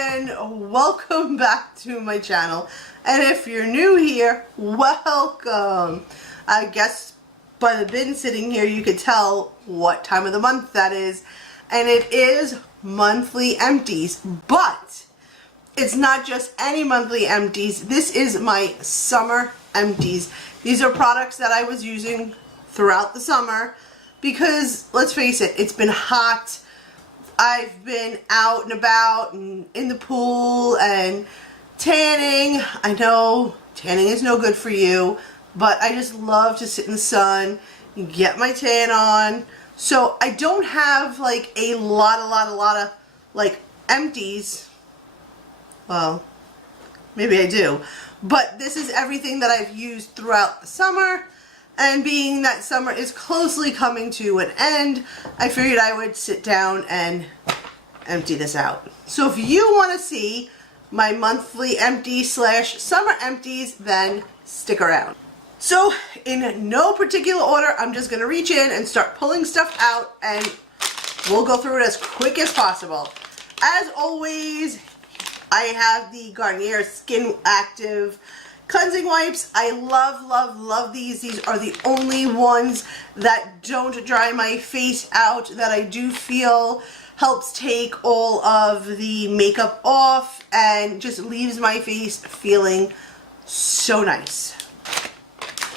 and welcome back to my channel. And if you're new here, welcome. I guess by the bin sitting here you could tell what time of the month that is, and it is monthly empties. But it's not just any monthly empties. This is my summer empties. These are products that I was using throughout the summer because, let's face it, it's been hot. I've been out and about and in the pool and tanning. I know tanning is no good for you, but I just love to sit in the sun and get my tan on. So I don't have like a lot of like empties. Well, maybe I do. But this is everything that I've used throughout the summer. And being that summer is closely coming to an end, I figured I would sit down and empty this out. So if you want to see my monthly empty / summer empties, then stick around. So in no particular order, I'm just going to reach in and start pulling stuff out, and we'll go through it as quick as possible. As always, I have the Garnier Skin Active cleansing wipes. I love these. These are the only ones that don't dry my face out, that I do feel helps take all of the makeup off and just leaves my face feeling so nice.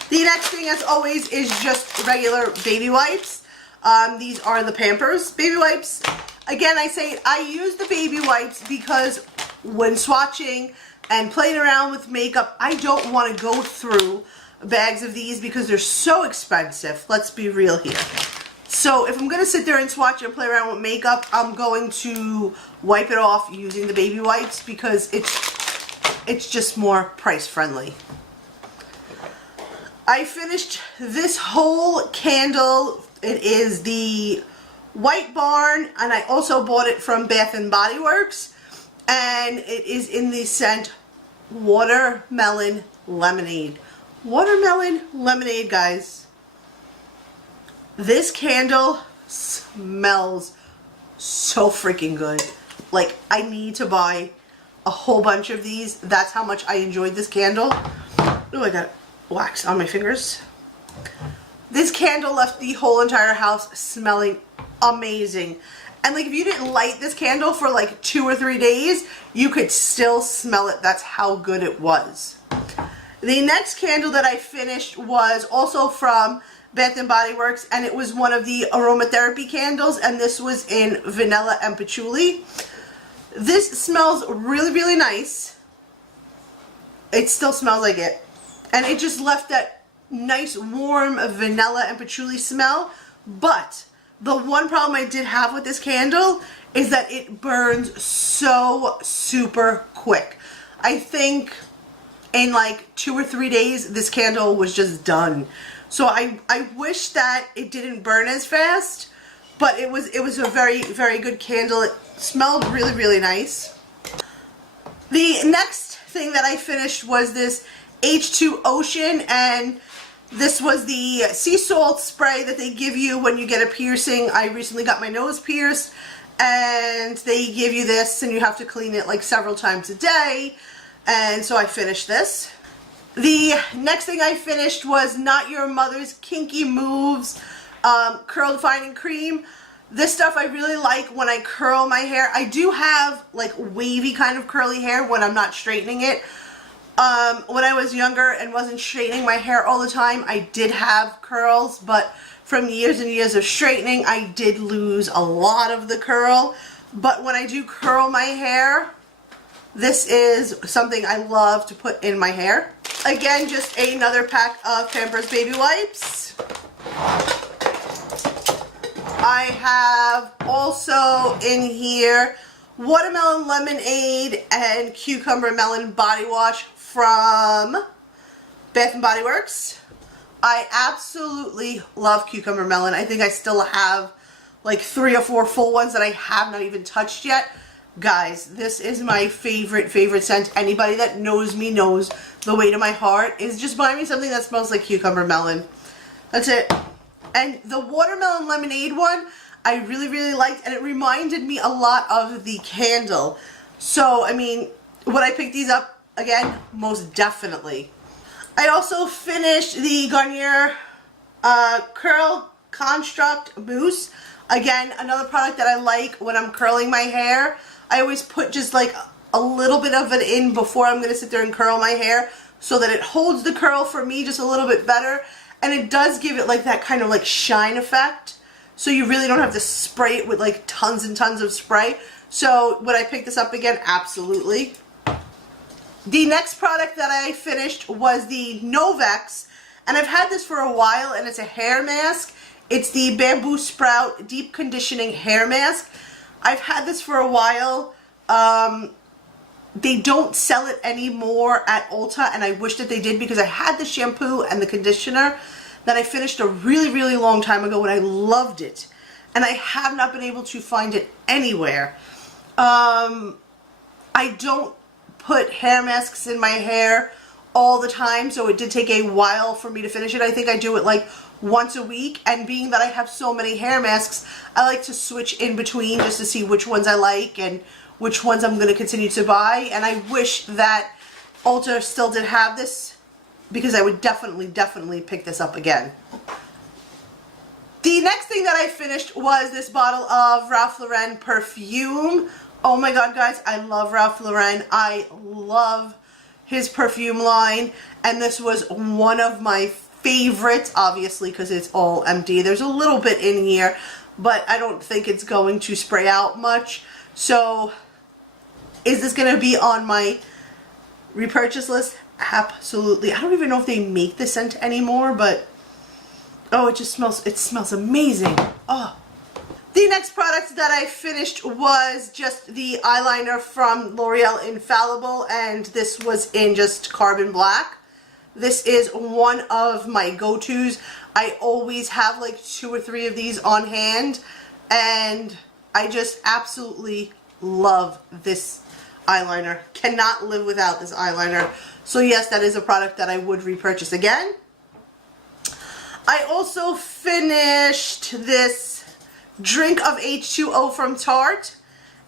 The next thing, as always, is just regular baby wipes. These are the Pampers baby wipes. Again, I say I use the baby wipes because when swatching and playing around with makeup, I don't want to go through bags of these because they're so expensive. Let's be real here. So if I'm going to sit there and swatch and play around with makeup, I'm going to wipe it off using the baby wipes because it's just more price friendly. I finished this whole candle. It is the White Barn, and I also bought it from Bath and Body Works. And it is in the scent Watermelon Lemonade. Watermelon Lemonade, guys. This candle smells so freaking good. Like, I need to buy a whole bunch of these. That's how much I enjoyed this candle. Oh, I got wax on my fingers. This candle left the whole entire house smelling amazing. And like, if you didn't light this candle for like 2 or 3 days, you could still smell it. That's how good it was. The next candle that I finished was also from Bath and Body Works, and it was one of the aromatherapy candles, and this was in vanilla and patchouli. This smells really nice. It still smells like it. And it just left that nice warm vanilla and patchouli smell. But the one problem I did have with this candle is that it burns so super quick. I think in like 2 or 3 days, this candle was just done. So I wish that it didn't burn as fast, but it was a very good candle. It smelled really nice. The next thing that I finished was this H2 Ocean, and this was the sea salt spray that they give you when you get a piercing. I recently got my nose pierced, and they give you this, and you have to clean it like several times a day. And so I finished this. The next thing I finished was Not Your Mother's Kinky Moves Curl Defining Cream. This stuff I really like when I curl my hair. I do have like wavy kind of curly hair when I'm not straightening it. When I was younger and wasn't straightening my hair all the time, I did have curls, but from years and years of straightening, I did lose a lot of the curl. But when I do curl my hair, this is something I love to put in my hair. Again, just another pack of Pampers Baby Wipes. I have also in here Watermelon Lemonade and Cucumber Melon Body Wash from Bath and Body Works. I absolutely love Cucumber Melon. I think I still have like 3 or 4 full ones that I have not even touched yet. Guys, this is my favorite scent. Anybody that knows me knows the way to my heart is just buy me something that smells like cucumber melon. That's it. And the Watermelon Lemonade one, I really liked, and it reminded me a lot of the candle. So, I mean, would I pick these up again? Most definitely. I also finished the Garnier Curl Construct Mousse. Again, another product that I like when I'm curling my hair. I always put just like a little bit of it in before I'm going to sit there and curl my hair so that it holds the curl for me just a little bit better. And it does give it like that kind of like shine effect. So you really don't have to spray it with like tons and tons of spray. So would I pick this up again? Absolutely. The next product that I finished was the Novex, and I've had this for a while, and it's a hair mask. It's the Bamboo Sprout Deep Conditioning Hair Mask. I've had this for a while. They don't sell it anymore at Ulta, and I wish that they did, because I had the shampoo and the conditioner that I finished a really, really long time ago, and I loved it. And I have not been able to find it anywhere. I don't put hair masks in my hair all the time, so it did take a while for me to finish it. I think I do it like once a week, and being that I have so many hair masks, I like to switch in between just to see which ones I like and which ones I'm going to continue to buy. And I wish that Ulta still did have this, because I would definitely pick this up again. The next thing that I finished was this bottle of Ralph Lauren perfume. Oh my god, guys, I love Ralph Lauren. I love his perfume line, and this was one of my favorites, obviously, because it's all empty. There's a little bit in here, but I don't think it's going to spray out much. So, is this going to be on my repurchase list? Absolutely. I don't even know if they make this scent anymore, but oh, it smells amazing. Oh. The next product that I finished was just the eyeliner from L'Oreal Infallible, and this was in just carbon black. This is one of my go-tos. I always have like 2 or 3 of these on hand, and I just absolutely love this eyeliner. Cannot live without this eyeliner. So yes, that is a product that I would repurchase again. I also finished this drink of H2O from Tarte,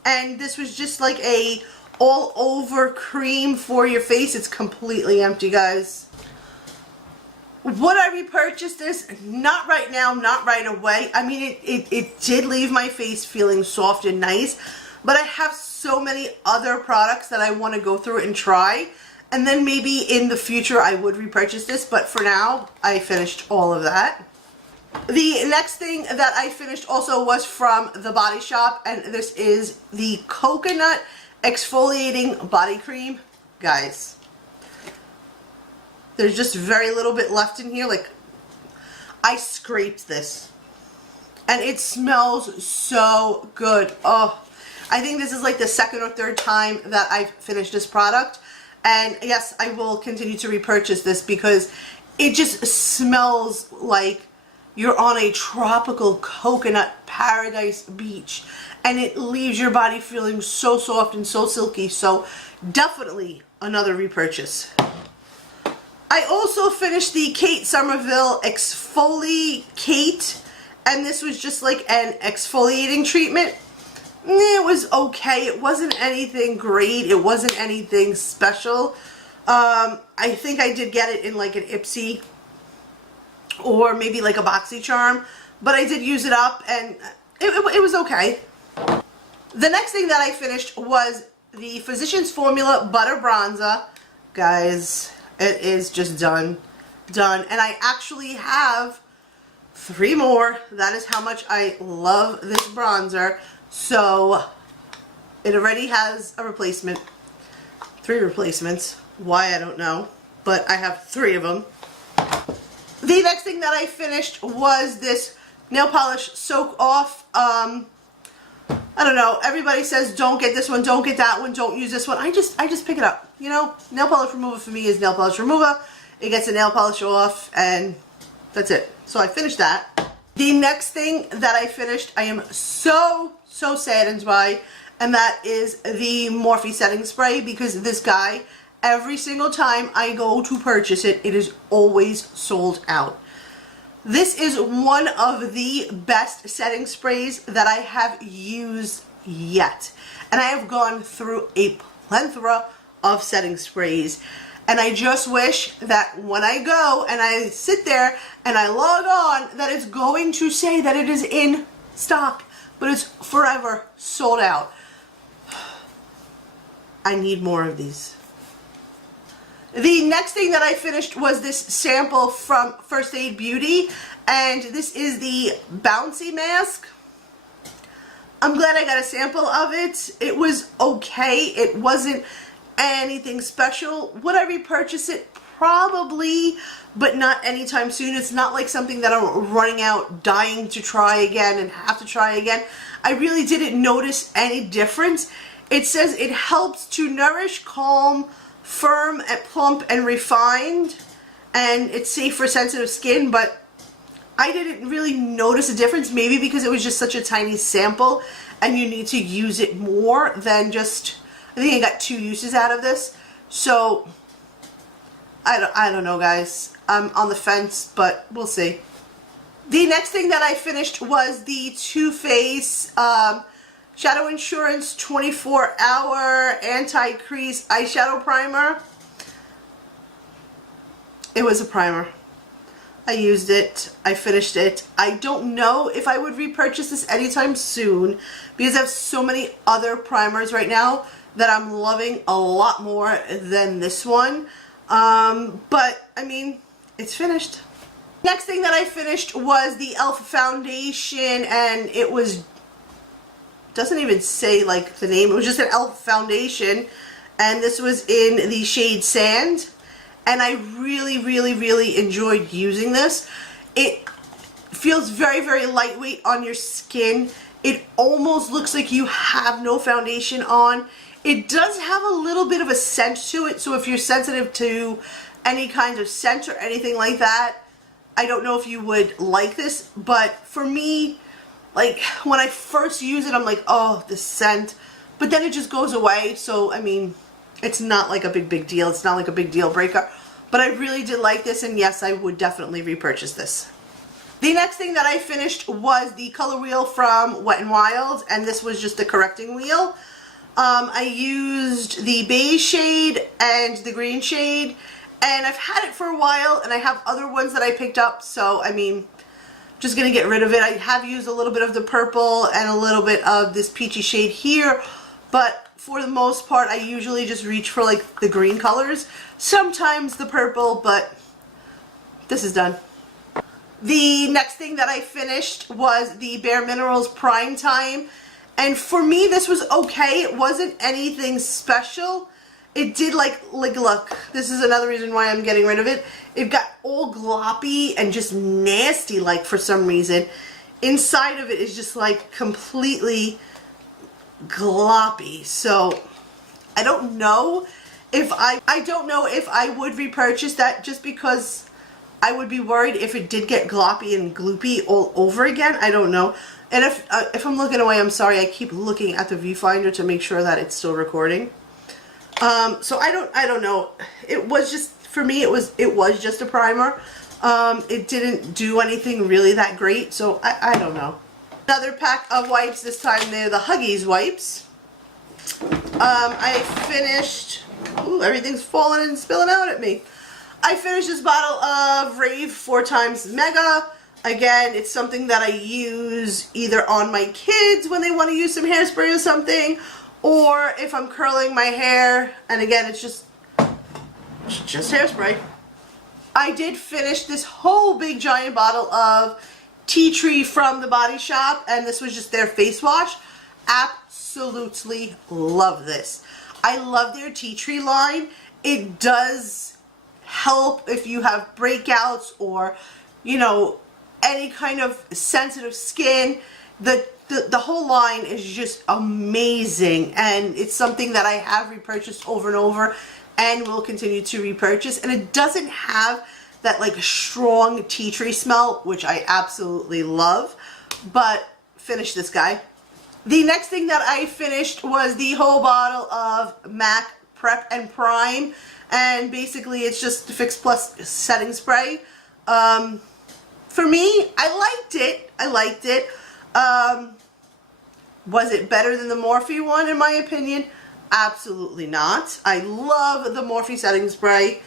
and this was just like a all over cream for your face. It's completely empty, guys. Would I repurchase this? Not right now, not right away. I mean, it did leave my face feeling soft and nice, but I have so many other products that I want to go through and try, and then maybe in the future I would repurchase this, but for now I finished all of that. The next thing that I finished also was from The Body Shop, and this is the Coconut Exfoliating Body Cream. Guys, there's just very little bit left in here. Like, I scraped this, and it smells so good. Oh, I think this is like the 2nd or 3rd time that I've finished this product, and yes, I will continue to repurchase this because it just smells like you're on a tropical coconut paradise beach, and it leaves your body feeling so soft and so silky. So definitely another repurchase. I also finished the Kate Somerville Exfoliate, and this was just like an exfoliating treatment. It was okay. It wasn't anything great. It wasn't anything special. I think I did get it in like an Ipsy or maybe like a BoxyCharm, but I did use it up, and it was okay. The next thing that I finished was the Physicians Formula Butter Bronzer. Guys, it is just done. And I actually have 3 more. That is how much I love this bronzer. So it already has a replacement. 3 replacements. Why, I don't know, but I have 3 of them. The next thing that I finished was this nail polish soak off. I don't know, everybody says don't get this one, don't get that one, don't use this one. I just pick it up. You know, nail polish remover for me is nail polish remover. It gets the nail polish off, and that's it. So I finished that. The next thing that I finished, I am so saddened by, and that is the Morphe setting spray, because this guy, every single time I go to purchase it, it is always sold out. This is one of the best setting sprays that I have used yet. and I have gone through a plethora of setting sprays. And I just wish that when I go and I sit there and I log on, that it's going to say that it is in stock, but it's forever sold out. I need more of these. The next thing that I finished was this sample from First Aid Beauty, and this is the Bouncy Mask. I'm glad I got a sample of it. It was okay. It wasn't anything special. Would I repurchase it? Probably, but not anytime soon. It's not like something that I'm running out, dying to try again and have to try again. I really didn't notice any difference. It says it helps to nourish, calm, firm, and plump, and refined, and it's safe for sensitive skin, but I didn't really notice a difference, maybe because it was just such a tiny sample and you need to use it more than just, I think I got 2 uses out of this. So I don't know, guys. I'm on the fence, but we'll see. The next thing that I finished was the Too Faced Shadow Insurance 24-Hour Anti-Crease Eyeshadow Primer. It was a primer. I used it. I finished it. I don't know if I would repurchase this anytime soon because I have so many other primers right now that I'm loving a lot more than this one. But I mean, it's finished. Next thing that I finished was the e.l.f. foundation, and it was, doesn't even say like the name, it was just an e.l.f. foundation, and this was in the shade Sand. And I really enjoyed using this. It feels very lightweight on your skin. It almost looks like you have no foundation on. It does have a little bit of a scent to it, so if you're sensitive to any kind of scent or anything like that, I don't know if you would like this, but for me, like when I first use it, I'm like, oh, the scent, but then it just goes away. So I mean, it's not like a big deal. It's not like a big deal breaker. But I really did like this, and yes, I would definitely repurchase this. The next thing that I finished was the color wheel from Wet n Wild, and this was just the correcting wheel. I used the beige shade and the green shade, and I've had it for a while, and I have other ones that I picked up, so I mean, just gonna get rid of it. I have used a little bit of the purple and a little bit of this peachy shade here, but for the most part, I usually just reach for like the green colors, sometimes the purple, but this is done. The next thing that I finished was the Bare Minerals Prime Time, and for me this was okay. It wasn't anything special. It did like look, this is another reason why I'm getting rid of it. It got all gloppy and just nasty like for some reason. Inside of it is just like completely gloppy, so I don't know if I would repurchase that, just because I would be worried if it did get gloppy and gloopy all over again. I don't know. And if I'm looking away, I'm sorry. I keep looking at the viewfinder to make sure that it's still recording. So I don't know. It was just, for me, it was just a primer. It didn't do anything really that great, so I don't know. Another pack of wipes, this time they're the Huggies wipes. I finished, ooh, everything's falling and spilling out at me. I finished this bottle of Rave 4x Mega. Again, it's something that I use either on my kids when they want to use some hairspray or something, or if I'm curling my hair, and again, it's just hairspray. I did finish this whole big giant bottle of Tea Tree from the Body Shop, and this was just their face wash. Absolutely love this. I love their Tea Tree line. It does help if you have breakouts or, you know, any kind of sensitive skin. The whole line is just amazing, and it's something that I have repurchased over and over and will continue to repurchase. And it doesn't have that like strong tea tree smell, which I absolutely love, but finish this guy. The next thing that I finished was the whole bottle of MAC Prep and Prime, and basically it's just Fix Plus setting spray. For me, I liked it. Was it better than the Morphe one in my opinion? Absolutely not. I love the Morphe setting spray.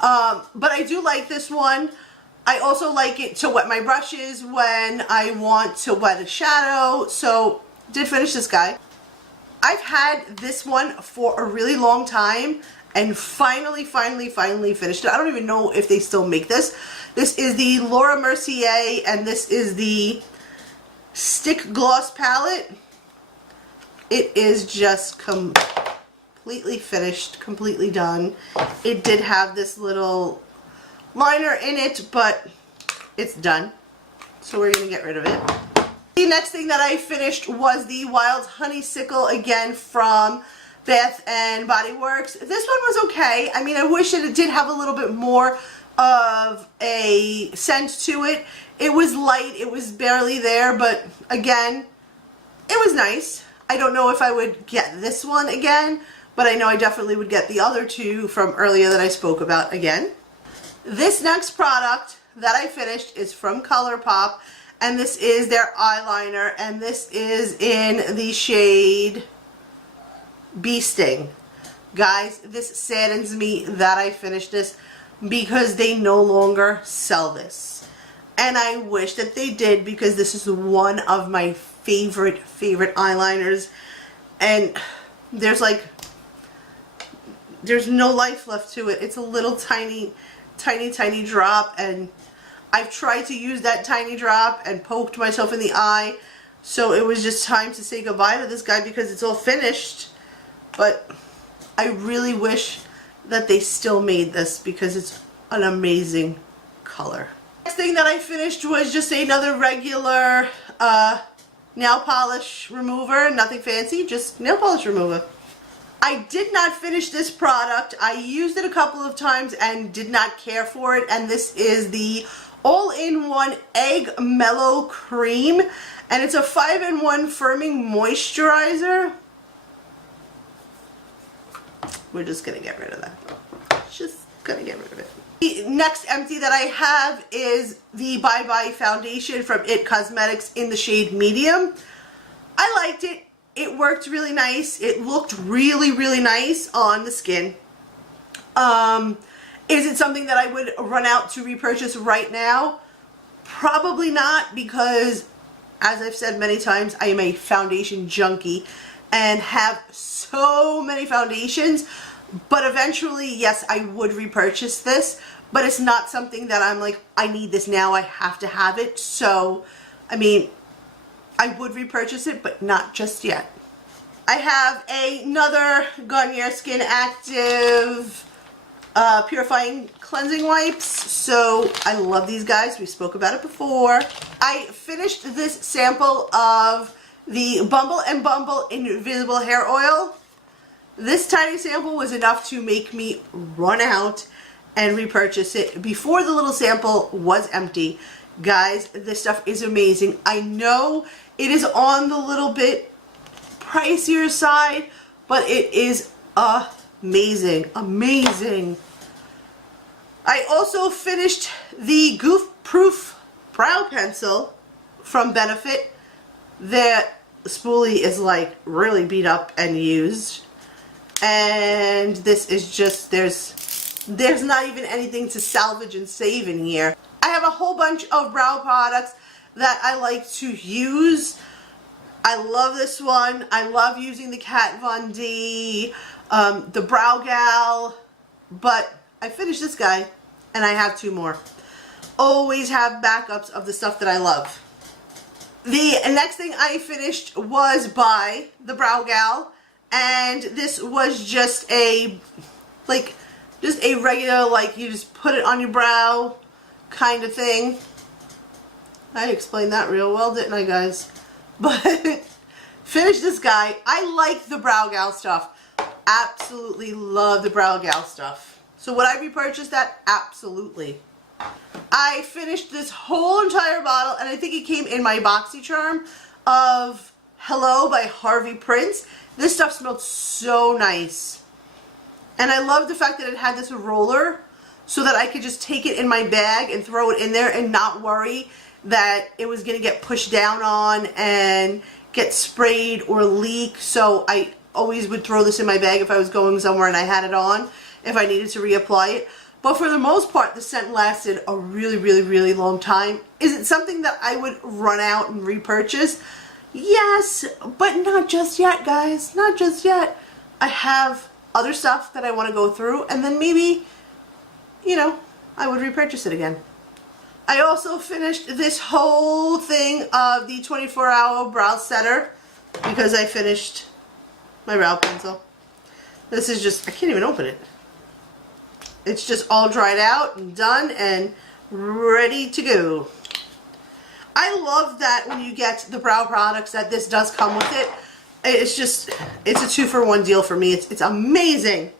But I do like this one. I also like it to wet my brushes when I want to wet a shadow. So did finish this guy. I've had this one for a really long time and finally finished it. I don't even know if they still make this. This is the Laura Mercier and this is the Stick Gloss palette. It is just completely finished, completely done. It did have this little liner in it, but it's done. So we're gonna get rid of it. The next thing that I finished was the Wild Honeysuckle, again from Bath and Body Works. This one was okay. I mean, I wish that it did have a little bit more of a scent to it. It was light, it was barely there, but again, it was nice. I don't know if I would get this one again, but I know I definitely would get the other two from earlier that I spoke about again. This next product that I finished is from ColourPop, and this is their eyeliner, and this is in the shade Bee Sting. Guys, this saddens me that I finished this because they no longer sell this. And I wish that they did, because this is one of my favorite eyeliners, and there's no life left to it. It's a little tiny drop, and I've tried to use that tiny drop and poked myself in the eye, so it was just time to say goodbye to this guy because it's all finished. But I really wish that they still made this because it's an amazing color. Next thing that I finished was just another regular nail polish remover. Nothing fancy, just nail polish remover. I did not finish this product. I used it a couple of times and did not care for it, and this is the all-in-one Egg Mellow Cream, and it's a 5-in-1 firming moisturizer. We're just gonna get rid of that. Just gonna get rid of it. The next empty that I have is the Bye Bye foundation from IT Cosmetics in the shade Medium. I liked it. It worked really nice. It looked really nice on the skin. Is it something that I would run out to repurchase right now? Probably not, because as I've said many times, I am a foundation junkie and have so many foundations. But eventually, yes, I would repurchase this, but it's not something that I'm like, I need this now, I have to have it. So, I mean, I would repurchase it, but not just yet. I have another Garnier Skin Active Purifying Cleansing Wipes. So, I love these guys. We spoke about it before. I finished this sample of the Bumble and Bumble Invisible Hair Oil. This tiny sample was enough to make me run out and repurchase it before the little sample was empty. Guys, this stuff is amazing. I know it is on the little bit pricier side, but it is amazing. I also finished the Goof Proof Brow Pencil from Benefit. The spoolie is like really beat up and used. And this is just, there's not even anything to salvage and save in here. I have a whole bunch of brow products that I like to use. I love this one. I love using the Kat Von D, the Brow Gal, but I finished this guy and I have two more. Always have backups of the stuff that I love. The next thing I finished was by the Brow Gal. And this was just a, regular, like, you just put it on your brow kind of thing. I explained that real well, didn't I, guys? But, finish this guy. I like the Brow Gal stuff. Absolutely love the Brow Gal stuff. So would I repurchase that? Absolutely. I finished this whole entire bottle, and I think it came in my BoxyCharm, of Hello by Harvey Prince. This stuff smelled so nice. And I love the fact that it had this roller so that I could just take it in my bag and throw it in there and not worry that it was going to get pushed down on and get sprayed or leak, so I always would throw this in my bag if I was going somewhere and I had it on if I needed to reapply it. But for the most part, the scent lasted a really, really, really long time. Is it something that I would run out and repurchase? Yes, but not just yet, guys. Not just yet. I have other stuff that I want to go through, and then maybe, you know, I would repurchase it again. I also finished this whole thing of the 24-hour brow setter because I finished my brow pencil. This is just, I can't even open it. It's just all dried out and done and ready to go. I love that when you get the brow products that this does come with it. It's just, it's a 2-for-1 deal for me. It's amazing.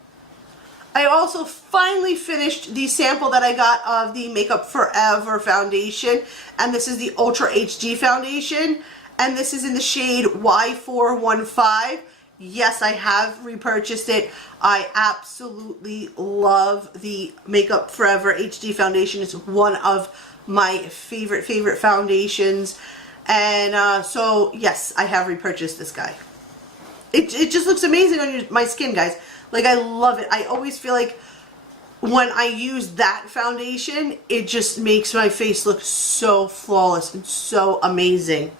I also finally finished the sample that I got of the Makeup Forever foundation, and this is the Ultra HD foundation, and this is in the shade Y415. Yes, I have repurchased it. I absolutely love the Makeup Forever HD foundation. It's one of my favorite foundations, and so yes, I have repurchased this guy. It just looks amazing on my skin, guys. Like, I love it. I always feel like when I use that foundation, it just makes my face look so flawless and so amazing.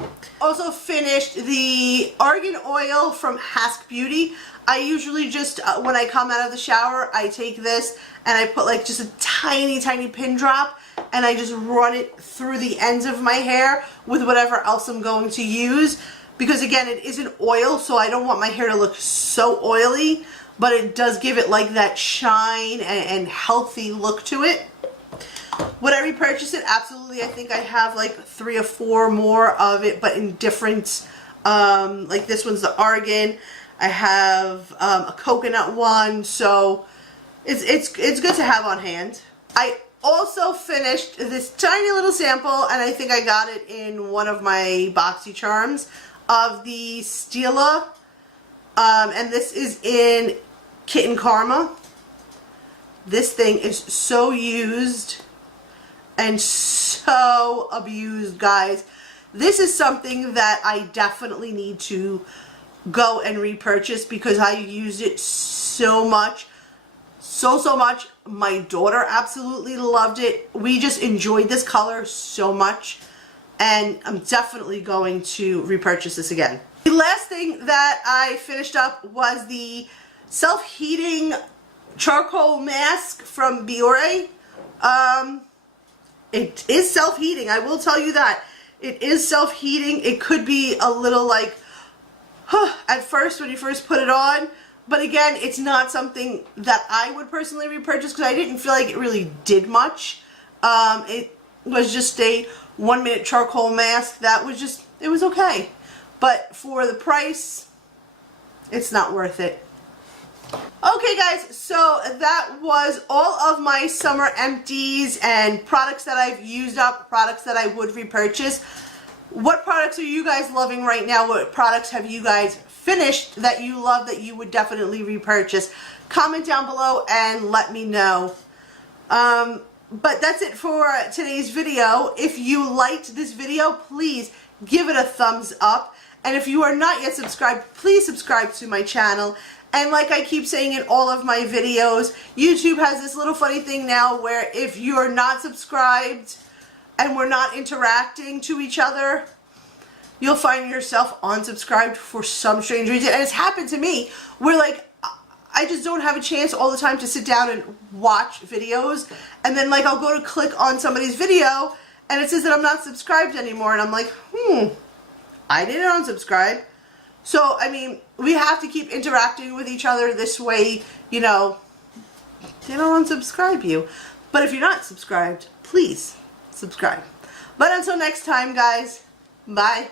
Also finished the Argan Oil from Hask Beauty. I usually just, when I come out of the shower, I take this and I put like just a tiny pin drop, and I just run it through the ends of my hair with whatever else I'm going to use. Because again, it is an oil, so I don't want my hair to look so oily, but it does give it like that shine and healthy look to it. Would I repurchase it? Absolutely. I think I have like 3 or 4 more of it, but in different, like this one's the Argan. I have a coconut one, so it's good to have on hand. I also finished this tiny little sample, and I think I got it in one of my BoxyCharms, of the Stila, and this is in Kitten Karma. This thing is so used and so abused, guys. This is something that I definitely need to go and repurchase because I used it so much. So much. My daughter absolutely loved it. We just enjoyed this color so much, and I'm definitely going to repurchase this again. The last thing that I finished up was the self-heating charcoal mask from Biore. It is self-heating, I will tell you that. It is self-heating. It could be a little like, at first when you first put it on, but again, it's not something that I would personally repurchase because I didn't feel like it really did much. It was just a 1-minute charcoal mask that was just, it was okay. But for the price, it's not worth it. Okay guys, so that was all of my summer empties and products that I've used up, products that I would repurchase. What products are you guys loving right now? What products have you guys finished that you love that you would definitely repurchase? Comment down below and let me know. But that's it for today's video. If you liked this video, please give it a thumbs up. And if you are not yet subscribed, please subscribe to my channel. And like I keep saying in all of my videos, YouTube has this little funny thing now where if you're not subscribed and we're not interacting to each other, you'll find yourself unsubscribed for some strange reason. And it's happened to me where like I just don't have a chance all the time to sit down and watch videos, and then like I'll go to click on somebody's video and it says that I'm not subscribed anymore, and I'm like, I didn't unsubscribe. So I mean, we have to keep interacting with each other this way, you know, they don't unsubscribe you. But if you're not subscribed, please subscribe. But until next time, guys, bye.